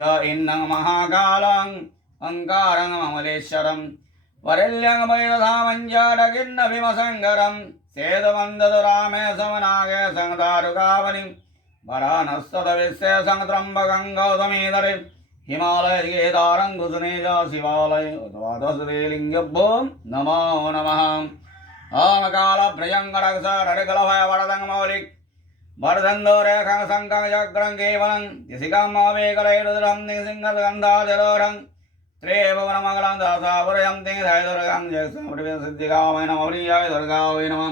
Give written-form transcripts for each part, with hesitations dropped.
इन्नं महाकालं अङ्कारं अमलेश्वरं वरेल्यं वैरधामञ्जाडगिन्न भीमसङ्गरं सेदवन्दतु रामे समनागे संदारुकावलिं वरानस्तदविश्वे संत्रम्बकं गौतमीधरे हिमालयगिरिधारं कुसुनेजा शिवालय द्वादशलिङ्गभ्यो नमो नमः। ओमकालभ्रयङ्गरक्षरडिकलभयवरदङ्गमौलिक् वर्धन्दोरेखं शङ्खं चक्रं केवलं दिशिकामावेकलैरुद्रं निसिंहगन्धाजलोरं त्रेभुवनमङ्गलं दासापुरयं तिङ्गधैर्गं जयसिद्धिकामय नमः प्रियाय दुर्गावै नमः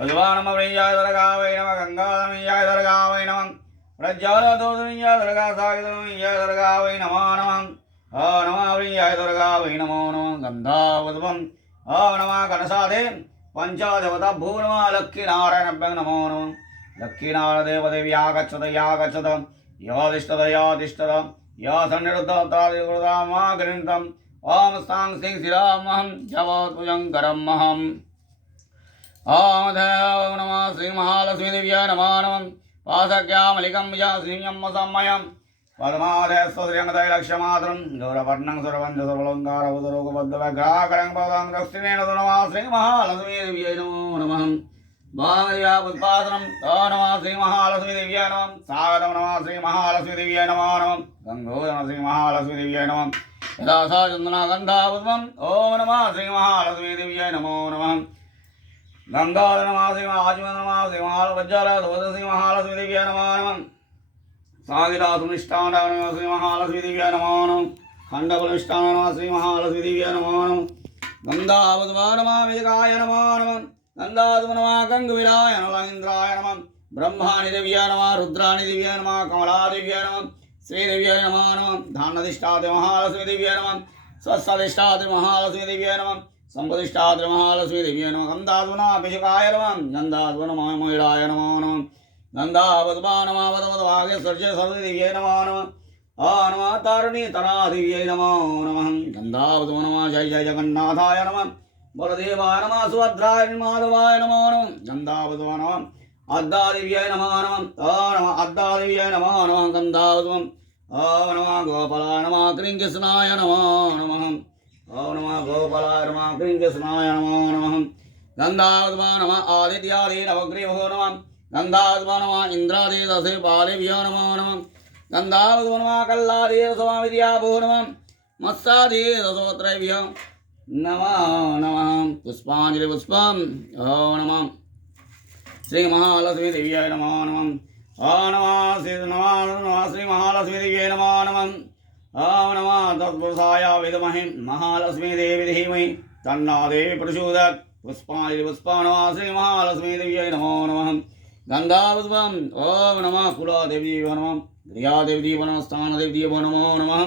भगवानमप्रियाय दुर्गावै नमः गङ्गाधमीयाय दुर्गावै नमः प्रज्वलदोषमीयाय दुर्गा सागितमीयाय दुर्गावै नमो नमः। नमः प्रियाय दुर्गावै नमो नमः गन्धावधुवं नमः कनसादे पंचादेवताभ्यो नमः लक्ष्मीनारायणाभ्यां नमो नमः। लक्ष्मीनारायणदेवदेवी आगच्छत यागच्छत याधिष्ठत याधिष्ठत या सन्निरुद्धतादिकृतामाग्रन्थम् ॐ स्थां सिंह शिरामहं जवत्भुजङ्करमहम्। ॐ देव नमः श्रीमहालक्ष्मीदेव्यै नमो नमः। पाशक्यामलिकं विजयसिंहं समयम् पद्मादयस्वश्रियङ्गतैलक्ष्यमात्रं गौरवर्णं सुरवञ्जसबलङ्कारवदरोगबद्धवग्राकरं पदां दक्षिणेन नमः श्रीमहालक्ष्मीदेव्यै नमो नमः। भागया पुष्पासनं नमः श्रीमहालक्ष्मीदेव्यै नमः। स्वागतं नमः श्रीमहालक्ष्मीदेव्यै नमो नमः। गङ्गोदरं श्रीमहालक्ष्मीदेव्यै नमः। यदा सा चन्दनगन्धापुष्पम् ॐ नमः श्रीमहालक्ष्मीदेव्यै नमो नमः। गङ्गाधर नमः श्रीमहाजमन नमः श्रीमहालवज्जलधोद श्रीमहालक्ष्मीदेव्यै नमो नमः। सागिरासुनिष्ठान नमः श्रीमहालक्ष्मीदेव्यै नमो नमः। खण्डबलनिष्ठान नमः श्रीमहालक्ष्मीदेव्यै नमो नमः। गन्धावधवा नमः विजगाय नमो नमः। गन्धाधव नमः गङ्गवीराय नमः इंद्राय नमः। ब्रह्माणिदेव्यै नमः रुद्राणिदेव्यै नमः कमलादेव्यै नमः श्रीदेव्यै नमो नमः। धान्यधिष्ठाते महालक्ष्मीदेव्यै नमः। स्वस्वधिष्ठाते महालक्ष्मीदेव्यै नमः। संपदिष्ठाते महालक्ष्मीदेव्यै नमः। गन्धाधव नमः विजगाय नमः। गन्धाधव नमः महिलाय नमो नमः। गन्धावधवा नमः वधवधवागे सर्जे सर्वदेव्यै नमो नमः। नमः तारिणी तरादेव्यै नमो नमः। गन्धावधव नमः जय जय जगन्नाथाय नमः। बलदेवाय नमः सुभद्राय माधवाय नमो नमः। गन्धावधव नमः अद्दादेव्यै नमो नमः। नमः अद्दादेव्यै नमो नमः। गन्धावधव नमः गोपालाय नमः कृष्णाय नमो नमः। नमः गोपालाय नमः कृष्णाय नमो नमः। गन्धावधव नमः आदित्यादि नवग्रीवो नमः। गन्धावधव नमः इन्द्रादिदशे बालेभ्यो नमो नमः। गन्धावधव नमः कल्लादिदशवामिद्याभ्यो नमः। मत्सादिदशोत्रेभ्यो नमो नमः। पुष्पाञ्जलि पुष्पम् ॐ नमः श्रीमहालक्ष्मीदेव्यै नमो नमः। नमः श्रीमहालक्ष्मीदेव्यै नमो नमः। नमः तत्पुरुषाय विद्महे महालक्ष्मीदेवी धीमहि तन्नो देवी प्रचोदयात्। पुष्पाञ्जलि पुष्पम् नमः श्रीमहालक्ष्मीदेव्यै नमो नमः। गन्धावधवम् ॐ नमः कुलादेव्यै नमः। प्रियादेव्यै नमः स्थानदेव्यै नमो नमः।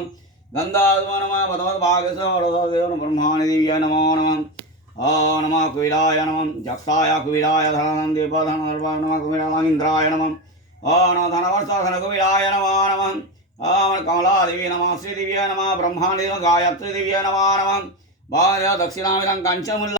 गन्धावधव नमः भगवद्भागवतदेव ब्रह्माणिदेव्यै नमो नमः। नमः कुबेराय नमः। जक्षाय कुबेराय धनानन्देवधनर्वाय नमः। कुबेराय इन्द्राय नमः। नमः धनवर्षधन कुबेराय नमो नमः। कमलादेवी नमः। श्रीदेव्यै नमः। ब्रह्माण्डेव गायत्रीदेव्यै नमो नमः। भार्या दक्षिणामिदं कञ्चमुल्ल